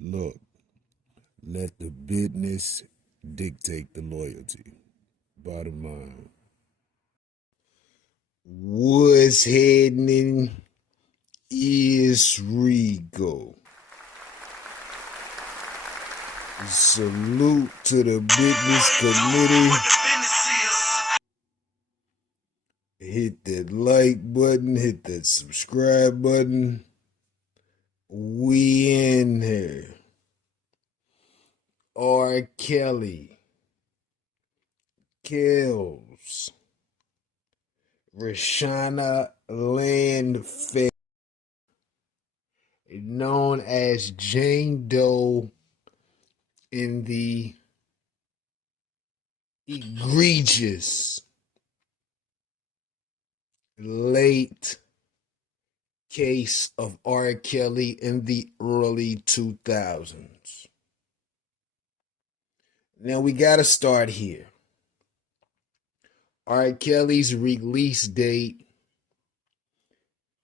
Look, let the business dictate the loyalty. Bottom line. What's happening is Rico. Salute to the business committee. Hit that like button, hit that subscribe button. We in here. R. Kelly, Kells, Rashana Landfair, known as Jane Doe in the egregious late case of R. Kelly in the early 2000s. Now we got to start here. R. Kelly's release date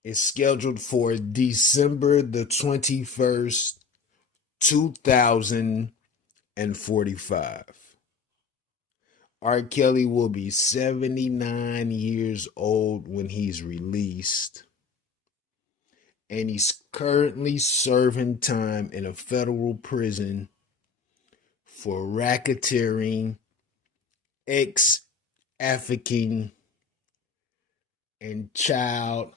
is scheduled for December the 21st, 2045. R. Kelly will be 79 years old when he's released, and he's currently serving time in a federal prison for racketeering, trafficking, and child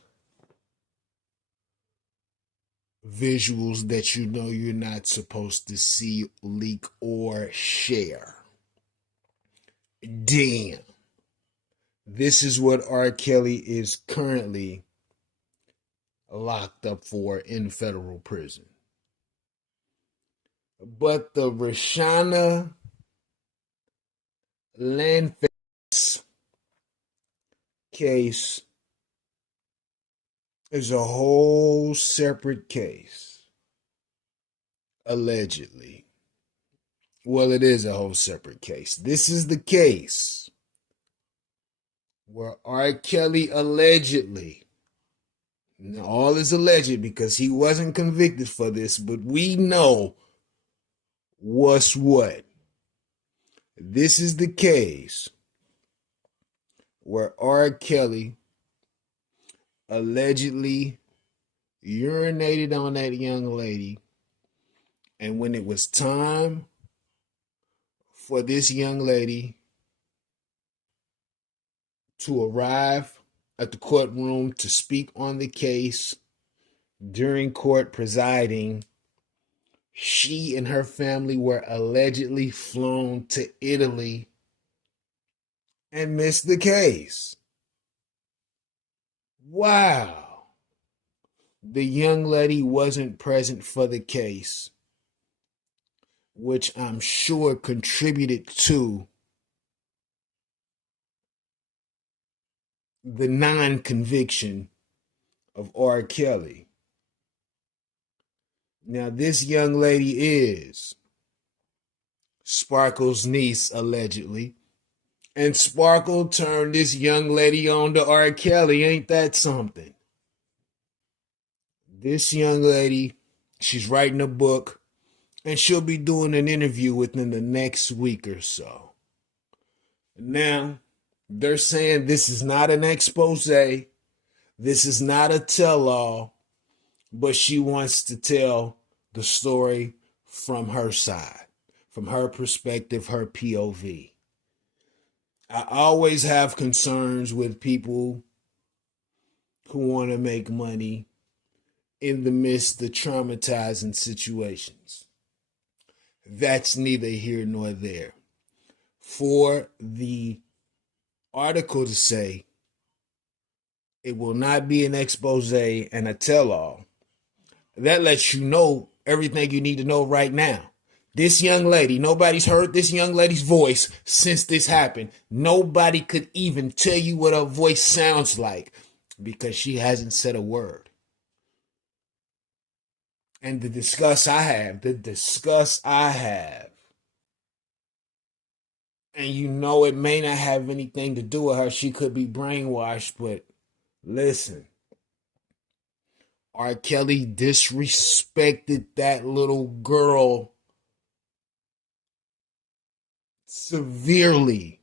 visuals that you know you're not supposed to see, leak, or share. Damn. This is what R. Kelly is currently locked up for in federal prison. But the Rashana Landface case is a whole separate case. Allegedly. Well, it is a whole separate case. This is the case where R. Kelly allegedly, now all is alleged because he wasn't convicted for this, but we know what's what. This is the case where R. Kelly allegedly urinated on that young lady, and when it was time for this young lady to arrive at the courtroom to speak on the case during court presiding, she and her family were allegedly flown to Italy and missed the case. Wow. The young lady wasn't present for the case, which I'm sure contributed to the non-conviction of R. Kelly. Now, this young lady is Sparkle's niece, allegedly. And Sparkle turned this young lady on to R. Kelly. Ain't that something? This young lady, she's writing a book, and she'll be doing an interview within the next week or so. Now, they're saying this is not an expose. This is not a tell-all, but she wants to tell the story from her side, from her perspective, her POV. I always have concerns with people who want to make money in the midst of traumatizing situations. That's neither here nor there. For the article to say it will not be an expose and a tell-all, that lets you know everything you need to know right now. This young lady, nobody's heard this young lady's voice since this happened. Nobody could even tell you what her voice sounds like because she hasn't said a word. And the disgust I have, and you know it may not have anything to do with her. She could be brainwashed, but listen, R. Kelly disrespected that little girl severely.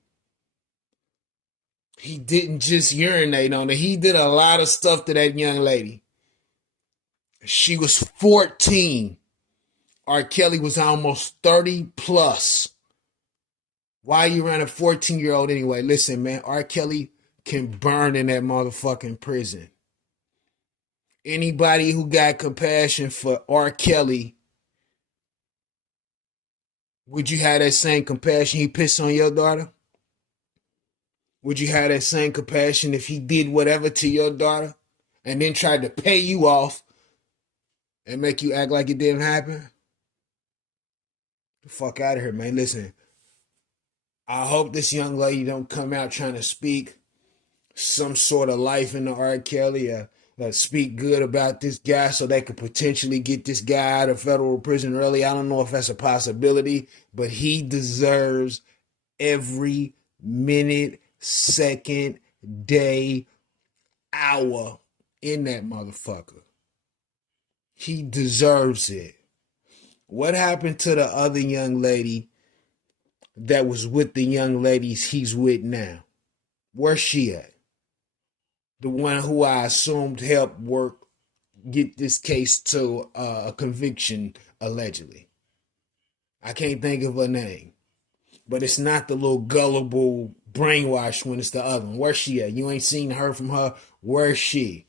He didn't just urinate on her. He did a lot of stuff to that young lady. She was 14. R. Kelly was almost 30 plus. Why you around a 14-year-old anyway? Listen, man, R. Kelly can burn in that motherfucking prison. Anybody who got compassion for R. Kelly, would you have that same compassion he pissed on your daughter? Would you have that same compassion if he did whatever to your daughter and then tried to pay you off and make you act like it didn't happen? The fuck out of here, man. Listen, I hope this young lady don't come out trying to speak some sort of life into R. Kelly, speak good about this guy so they could potentially get this guy out of federal prison early. I don't know if that's a possibility, but he deserves every minute, second, day, hour in that motherfucker. He deserves it. What happened to the other young lady that was with the young ladies he's with now? Where's she at? The one who I assumed helped get this case to a conviction, allegedly. I can't think of her name. But it's not the little gullible brainwashed one, it's the other one. Where's she at? You ain't seen her from her. Where's she?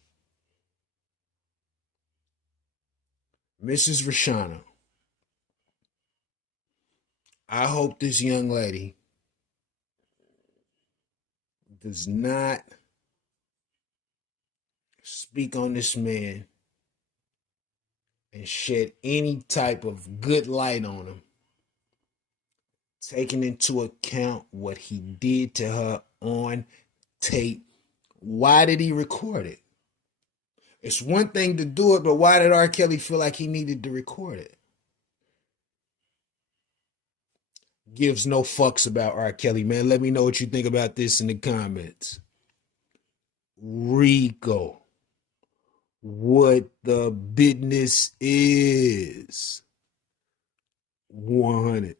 Mrs. Rashana, I hope this young lady does not speak on this man and shed any type of good light on him, taking into account what he did to her on tape. Why did he record it? It's one thing to do it, but why did R. Kelly feel like he needed to record it? Gives no fucks about R. Kelly, man. Let me know what you think about this in the comments. Rico, what the business is. 100.